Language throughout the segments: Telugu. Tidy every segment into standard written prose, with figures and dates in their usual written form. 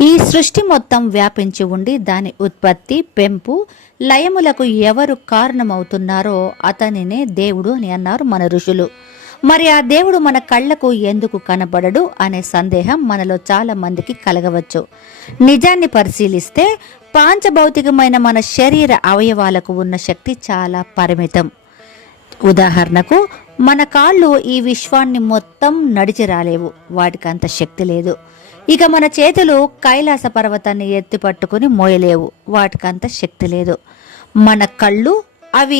ఈ సృష్టి మొత్తం వ్యాపించి ఉండి దాని ఉత్పత్తి, పెంపు, లయములకు ఎవరు కారణమవుతున్నారో అతనినే దేవుడు అని అన్నారు మన ఋషులు. మరి ఆ దేవుడు మన కళ్లకు ఎందుకు కనబడడు అనే సందేహం మనలో చాలా మందికి కలగవచ్చు. నిజాన్ని పరిశీలిస్తే పాంచభౌతికమైన మన శరీర అవయవాలకు ఉన్న శక్తి చాలా పరిమితం. ఉదాహరణకు, మన కాళ్ళు ఈ విశ్వాన్ని మొత్తం నడిచి రాలేవు, వాటికి అంత శక్తి లేదు. ఇక మన చేతులు కైలాస పర్వతాన్ని ఎత్తి పట్టుకుని మోయలేవు, వాటికంత శక్తి లేదు. మన కళ్ళు అవి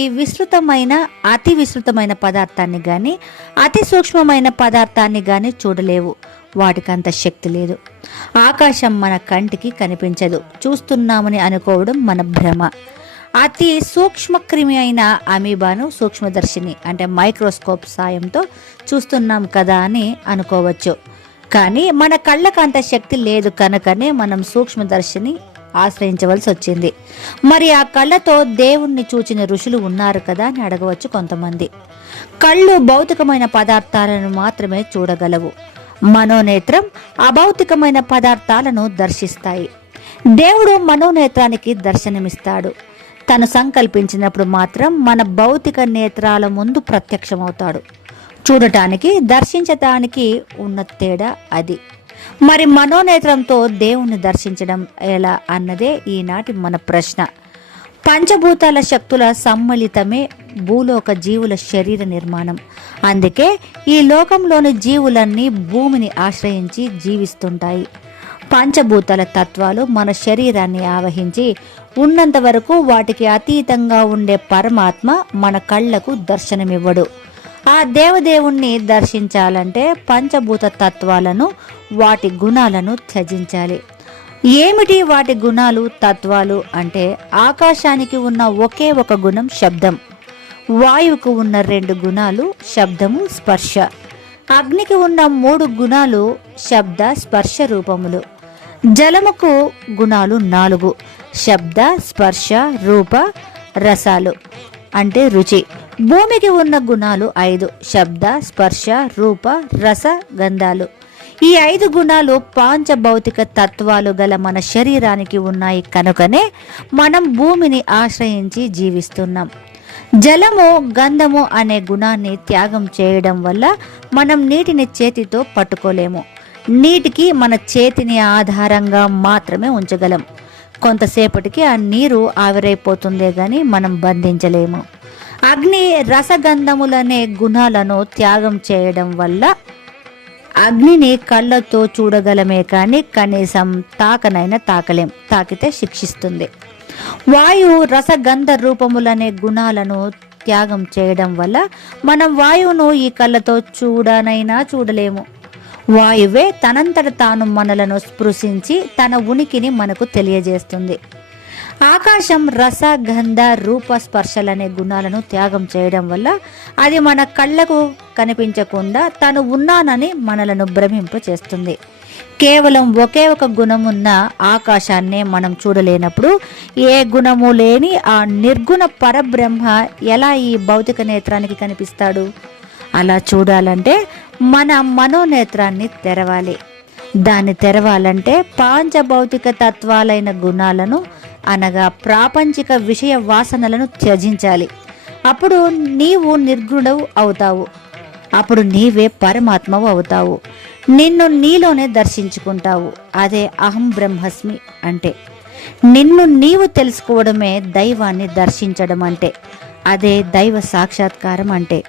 అతి విస్తృతమైన పదార్థాన్ని గాని అతి సూక్ష్మమైన పదార్థాన్ని గాని చూడలేవు, వాటికంత శక్తి లేదు. ఆకాశం మన కంటికి కనిపించదు, చూస్తున్నామని అనుకోవడం మన భ్రమ. అతి సూక్ష్మక్రిమి అయిన అమీబాను సూక్ష్మదర్శిని అంటే మైక్రోస్కోప్ సాయంతో చూస్తున్నాం కదా అని అనుకోవచ్చు. కానీ మన కళ్ళకు అంత శక్తి లేదు కనుకనే మనం సూక్ష్మదర్శిని ఆశ్రయించవలసి వచ్చింది. మరి ఆ కళ్ళతో దేవుణ్ణి చూచిన ఋషులు ఉన్నారు కదా అని అడగవచ్చు కొంతమంది. కళ్ళు భౌతికమైన పదార్థాలను మాత్రమే చూడగలవు. మనోనేత్రం అభౌతికమైన పదార్థాలను దర్శిస్తాయి. దేవుడు మనోనేత్రానికి దర్శనమిస్తాడు. తను సంకల్పించినప్పుడు మాత్రం మన భౌతిక నేత్రాల ముందు ప్రత్యక్షమవుతాడు. చూడటానికి, దర్శించటానికి ఉన్న తేడా అది. మరి మనోనేత్రంతో దేవుణ్ణి దర్శించడం ఎలా అన్నదే ఈనాటి మన ప్రశ్న. పంచభూతాల శక్తుల సమ్మిళితమే భూలోక జీవుల శరీర నిర్మాణం. అందుకే ఈ లోకంలోని జీవులన్నీ భూమిని ఆశ్రయించి జీవిస్తుంటాయి. పంచభూతాల తత్వాలు మన శరీరాన్ని ఆవహించి ఉన్నంత వరకు వాటికి అతీతంగా ఉండే పరమాత్మ మన కళ్లకు దర్శనమివ్వడు. ఆ దేవదేవుణ్ణి దర్శించాలంటే పంచభూత తత్వాలను, వాటి గుణాలను త్యజించాలి. ఏమిటి వాటి గుణాలు, తత్వాలు అంటే ఆకాశానికి ఉన్న ఒకే ఒక గుణం శబ్దం, వాయువుకు ఉన్న 2 గుణాలు శబ్దము, స్పర్శ, అగ్నికి ఉన్న 3 గుణాలు శబ్ద, స్పర్శ రూపములు, జలముకు గుణాలు 4 శబ్ద, స్పర్శ, రూప, రసాలు అంటే రుచి, భూమికి ఉన్న గుణాలు 5 శబ్ద, స్పర్శ, రూప, రస, గంధాలు. ఈ 5 గుణాలు పాంచభౌతిక తత్వాలు గల మన శరీరానికి ఉన్నాయి కనుకనే మనం భూమిని ఆశ్రయించి జీవిస్తున్నాం. జలము, గంధము అనే గుణాన్ని త్యాగం చేయడం వల్ల మనం నీటిని చేతితో పట్టుకోలేము. నీటికి మన చేతిని ఆధారంగా మాత్రమే ఉంచగలం. కొంతసేపటికి ఆ నీరు ఆవిరైపోతుందే గాని మనం బంధించలేము. అగ్ని, రసగంధములనే గుణాలను త్యాగం చేయడం వల్ల అగ్నిని కళ్ళతో చూడగలమే కానీ కనీసం తాకనైనా తాకలేం, తాకితే శిక్షిస్తుంది. వాయు, రసగంధ రూపములనే గుణాలను త్యాగం చేయడం వల్ల మనం వాయువును ఈ కళ్ళతో చూడనైనా చూడలేము. వాయువే తనంతట తాను మనలను స్పృశించి తన ఉనికిని మనకు తెలియజేస్తుంది. ఆకాశం రస, గంధ, రూప, స్పర్శలనే గుణాలను త్యాగం చేయడం వల్ల అది మన కళ్ళకు కనిపించకుండా తను ఉన్నానని మనలను భ్రమింపచేస్తుంది. కేవలం ఒకే ఒక గుణమున్న ఆకాశాన్నే మనం చూడలేనప్పుడు ఏ గుణము లేని ఆ నిర్గుణ పరబ్రహ్మ ఎలా ఈ భౌతిక నేత్రానికి కనిపిస్తాడు? అలా చూడాలంటే మన మనోనేత్రాన్ని తెరవాలి. దాన్ని తెరవాలంటే పాంచభౌతిక తత్వాలైన గుణాలను అనగా ప్రాపంచిక విషయ వాసనలను త్యజించాలి. అప్పుడు నీవు నిర్గుణవు అవుతావు. అప్పుడు నీవే పరమాత్మవు అవుతావు. నిన్ను నీలోనే దర్శించుకుంటావు. అదే అహం బ్రహ్మస్మి అంటే. నిన్ను నీవు తెలుసుకోవడమే దైవాన్ని దర్శించడం అంటే. అదే దైవ సాక్షాత్కారం అంటే.